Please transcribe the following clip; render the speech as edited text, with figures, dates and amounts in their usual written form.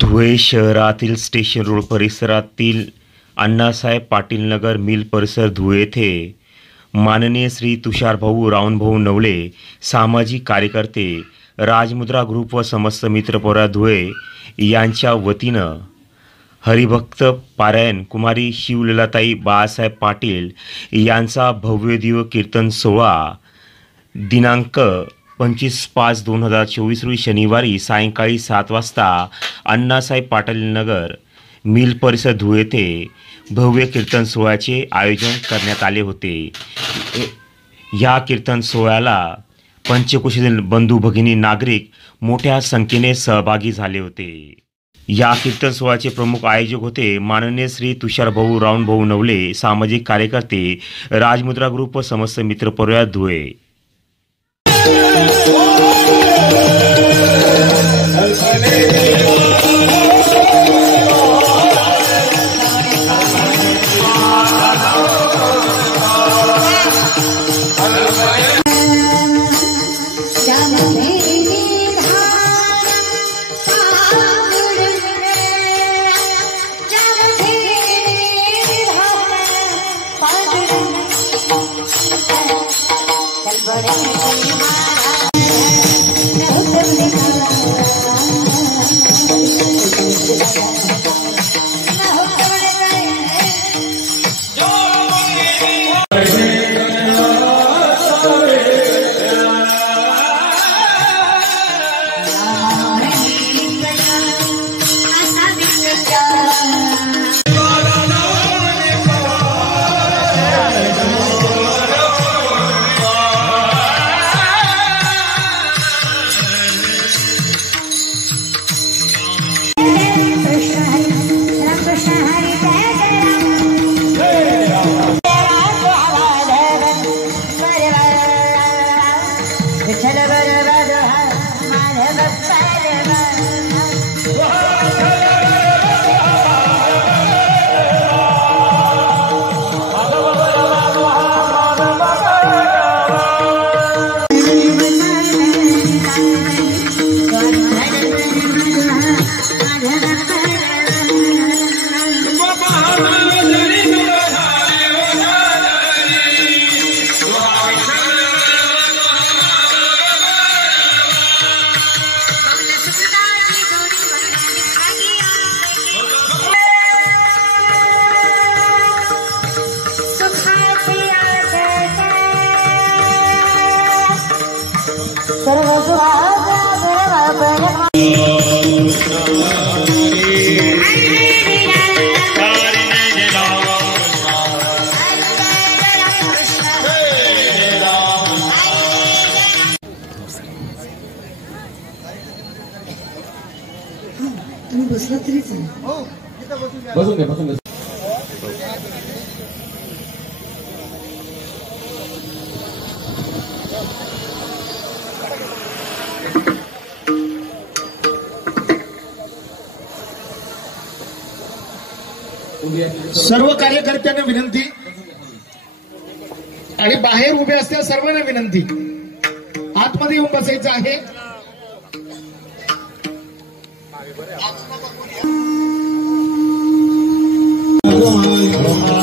धुळे शहरातील station road परिसरातील अण्णासाहेब पाटील नगर mill परिसर धुळे येथे माननीय श्री तुषारभाऊ रावणभाऊ नवले सामाजिक कार्यकर्ते राजमुद्रा ग्रुप व समस्त मित्र परिवार धुळे यांच्या वतीनं हरिभक्त पारायण कुमारी शिवलीलाताई बाळासाहेब पाटील यांचा भव्य दिव्य कीर्तन सोहळा दिनांक 25/5/2024 रोजी शनिवारी सायंकाळी 7 वाजता अण्णासाहेब पाटील नगर मिल परिसर धुळे येथे भव्य कीर्तन सोहळ्याचे आयोजन करण्यात आले होते। या कीर्तन सोहळ्याला पंचकोशीतील बंधू भगिनी नागरिक मोठ्या संख्येने सहभागी झाले होते। या कीर्तन सोहळ्याचे प्रमुख आयोजक होते माननीय श्री तुषारभाऊ रावणभाऊ नवले सामाजिक कार्यकर्ते राजमुद्रा ग्रुप व समस्त मित्र परिवार धुळे। तुम्ही बसला तरी चालेल। बसून दे। सर्व कार्यकर्त्यांना विनंती आणि बाहेर उभे असलेल्या सर्वांना विनंती, आतमध्ये येऊन बसायचं आहे। Oh